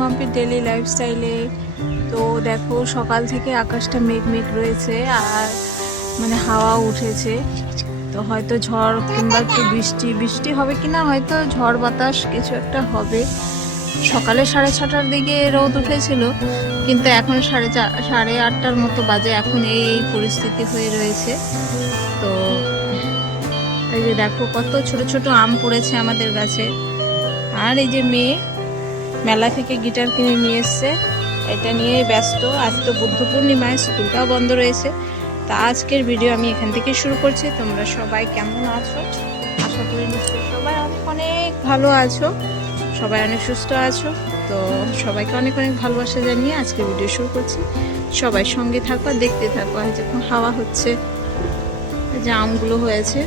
মাম্পির daily লাইফস্টাইলে তো দেখো, সকাল থেকে আকাশটা মেঘ মেঘ রয়েছে আর মানে হাওয়া উঠেছে। তো হয়তো ঝড় কিংবা একটু বৃষ্টি বৃষ্টি হবে কি না হয়তো ঝড় বাতাস কিছু একটা হবে। সকালে সাড়ে ছটার দিকে রোদ উঠেছিল, কিন্তু এখন সাড়ে সাড়ে আটটার মতো বাজে এখন এই এই পরিস্থিতি হয়ে রয়েছে। তো এই যে দেখো, কত ছোট ছোট আম পড়েছে আমাদের গাছে। আর এই যে মেয়ে মেলা থেকে গিটার কিনে নিয়ে এসছে। এটা নিয়ে ব্যস্ত। আজ তো বুদ্ধ পূর্ণিমায় স্কুলটাও বন্ধ রয়েছে। তা আজকের ভিডিও আমি এখান থেকে শুরু করছি। তোমরা সবাই কেমন আছো? আশা করি নিশ্চয়ই সবাই অনেক অনেক ভালো আছো। সবাই অনেক সুস্থ আছো। তো সবাইকে অনেক অনেক ভালোবাসা জানিয়ে আজকে ভিডিও শুরু করছি। সবাই সঙ্গে থাকো দেখতে থাকো। আর যখন হাওয়া হচ্ছে। যে আমগুলো হয়েছে।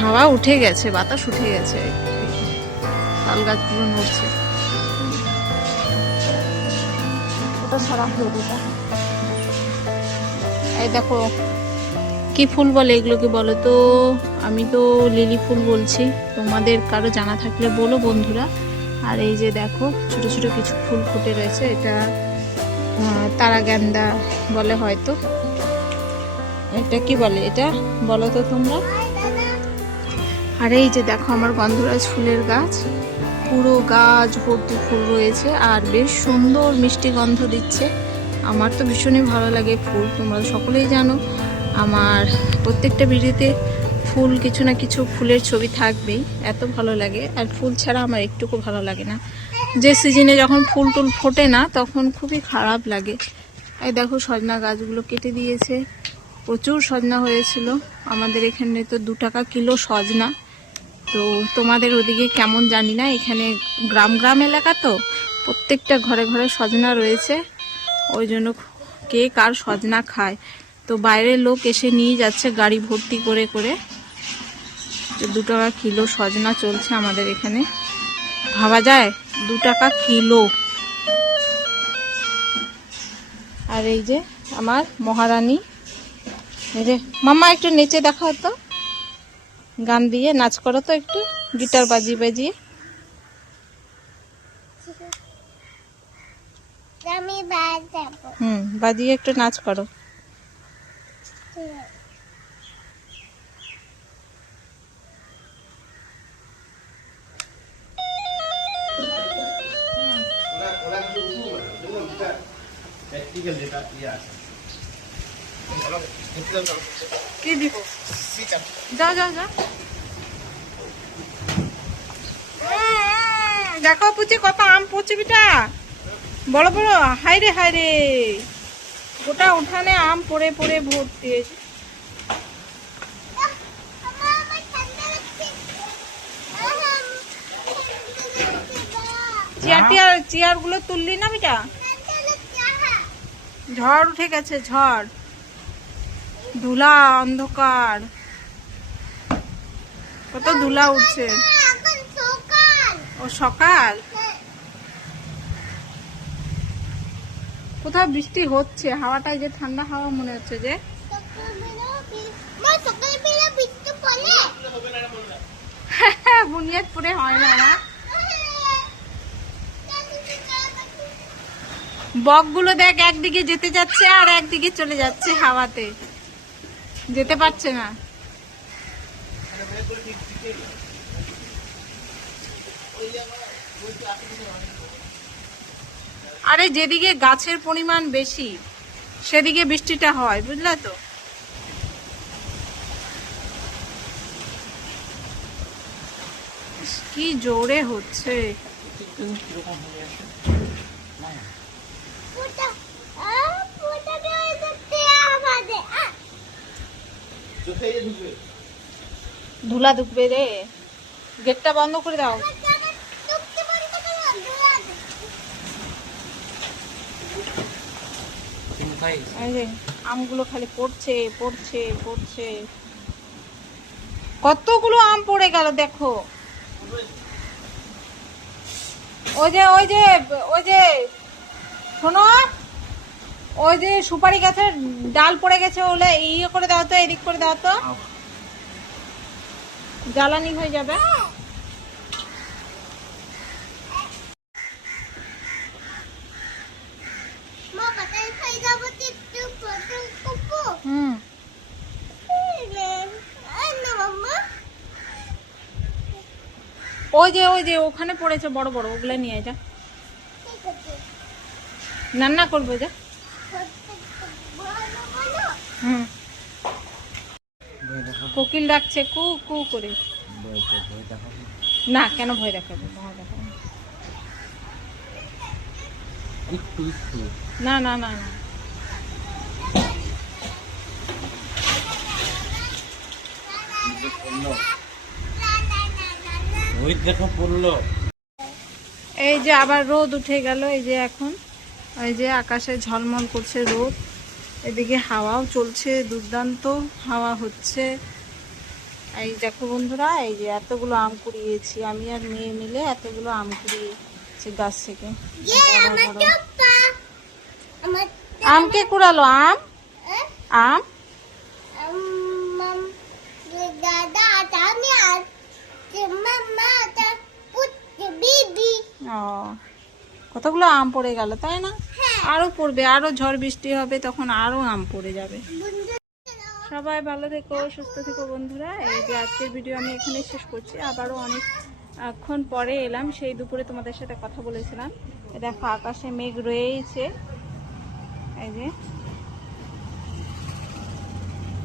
হাওয়া উঠে গেছে, বাতাস উঠে গেছে। তাল গাছগুলো নড়ছে। ওটা সারা হলো ওটা এই দেখো কি ফুল বলে এগুলোকে বলো তো? আমি তো লিলি ফুল বলছি। তোমাদের কারও জানা থাকলে বলো বন্ধুরা। আর এই যে দেখো ছোট ছোট কিছু ফুল ফুটে রয়েছে। এটা তারা গ্যান্দা বলে হয়তো। এটা কি বলে এটা? বলো তো তোমরা। আর এই যে দেখো আমার গন্ধরাজ ফুলের গাছ। পুরো গাছ ভর্তি ফুল রয়েছে আর বেশ সুন্দর মিষ্টি গন্ধ দিচ্ছে। আমার তো ভীষণই ভালো লাগে ফুল, তোমরা সকলেই জানো। আমার প্রত্যেকটা ভিডিওতে ফুল কিছু না কিছু ফুলের ছবি থাকবেই, এত ভালো লাগে। আর ফুল ছাড়া আমার একটুকু ভালো লাগে না। যে সিজনে যখন ফুল টুল ফোটে না, তখন খুবই খারাপ লাগে। এই দেখো সজনা গাছগুলো কেটে দিয়েছে। প্রচুর সজনা হয়েছিল। আমাদের এখানে তো দু টাকা কিলো সজনা। তো তোমাদের ওদিকে কেমন জানি না, এখানে গ্রাম গ্রাম এলাকা তো, প্রত্যেকটা ঘরে ঘরে সজনা রয়েছে, ওই জন্য কে কার সজনা খায়। তো বাইরের লোক এসে নিয়ে যাচ্ছে গাড়ি ভর্তি করে করে দু টাকা কিলো সজনা চলছে আমাদের এখানে। ভাবা যায়, দু টাকা কিলো। আর এই যে আমার মহারানী, এই যে মাম্মা একটু নেচে দেখাও তো। গান দিয়ে নাচ করো তো একটু গিটার বাজিয়ে বাজিয়ে। আমি বাজাবো। হুম বাজিয়ে একটু নাচ করো। ইয়ে কি দিব? যাও যাও যাও দেখো পুচি, কত আম পচে বিটা। বড় বড়। হাইরে হাইরে গোটা উঠানে আম পড়ে পড়ে ঠান্ডা লাগছে চেয়ার, টিয়ার চেয়ারগুলো তুললি না বিটা? ঝড় উঠে গেছে, ঝড়। ধুলা, অন্ধকার। কত ধুলা উঠছে। ও, সকাল? কোথাও বৃষ্টি হচ্ছে, হাওয়াটাই যে ঠান্ডা হাওয়া মনে হচ্ছে যে। সকালবেলা বুনিয়াদপুরে হয় না না। বকগুলো দেখ, একদিকে যেতে যাচ্ছে আর একদিকে চলে যাচ্ছে হাওয়াতে। যেতে পারছে না। আরে যেদিকে গাছের পরিমাণ বেশি সেদিকে বৃষ্টিটা হয় বুঝলা তো? কি জোরে হচ্ছে। আমাদের আ চোখে এই যে ঢুকবে ধুলা ঢুকবে রে। গেটটা বন্ধ করে দাও। আমগুলো খালি পড়ছে পড়ছে পড়ছে। কতগুলো আম পড়ে গেল, দেখো। ওই যে ওই যে ওই যে, শোনো। ওই যে সুপারি গাছের ডাল পড়ে গেছে ওলে ইয়ে করে দাও তো, এদিক করে দাও তো। জ্বালানি হয়ে যাবে। ওই যে ওই যে, ওখানে পড়েছে বড় বড়, ওগুলো নিয়ে যা। রান্না করব, যা। হুম। কোকিল ডাকছে, কু কু করে। না কেন ভয় দেখাবে? ভয় দেখাবে না। একটু একটু। না না না এই যে আবার রোদ উঠে গেল এই যে এখন। এই যে আকাশে ঝলমল করছে রোদ। এদিকে হাওয়াও চলছে দুর্দান্ত হাওয়া হচ্ছে। এই দেখো বন্ধুরা এই যে এতগুলো আম কুড়িয়েছি। আমি আর মেয়ে মিলে এতগুলো আম কুড়িয়েছি গাছ থেকে। আম কে কুড়ালো আম? আম? কতগুলো আম পড়ে গেল তাই না? হ্যাঁ। আরও পড়বে আরও ঝড় বৃষ্টি হবে তখন আরও আম পড়ে যাবে। সবাই ভালো থেকো, সুস্থ থেকো বন্ধুরা। এই যে আজকের ভিডিও আমি এখানে শেষ করছি। আবারও অনেক ক্ষণ পরে এলাম, সেই দুপুরে তোমাদের সাথে কথা বলেছিলাম। দেখো, আকাশে মেঘ রয়েছে। এই যে,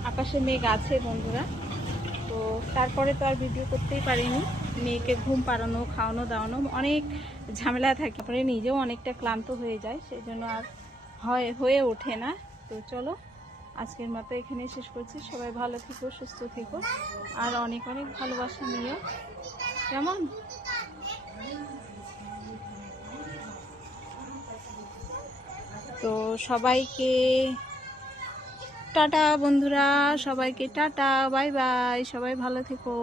আকাশে মেঘ আছে বন্ধুরা। তো তারপরে তো আর ভিডিও করতেই পারিনি। মেয়েকে ঘুম পাড়ানো, খাওয়ানো, দাওয়ানো, অনেক ঝামেলা থাকে। তারপরে নিজেও অনেকটা ক্লান্ত হয়ে যায়, সেই জন্য আর হয়, হয়ে ওঠে না। তো চলো আজকের মতো এখানেই শেষ করছি। সবাই ভালো থেকো, সুস্থ থেকো। আর অনেক অনেক ভালোবাসা নিও। কেমন? তো সবাইকে টাটা বন্ধুরা, সবাইকে টাটা, বাই বাই, সবাই ভালো থেকো।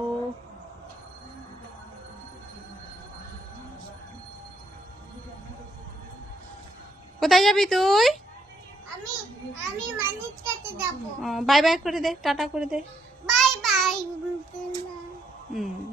কোথায় যাবি তুই? আমি মানিজ কাছে যাব। বাই বাই করে দে টাটা করে দে। বাই বাই হুম।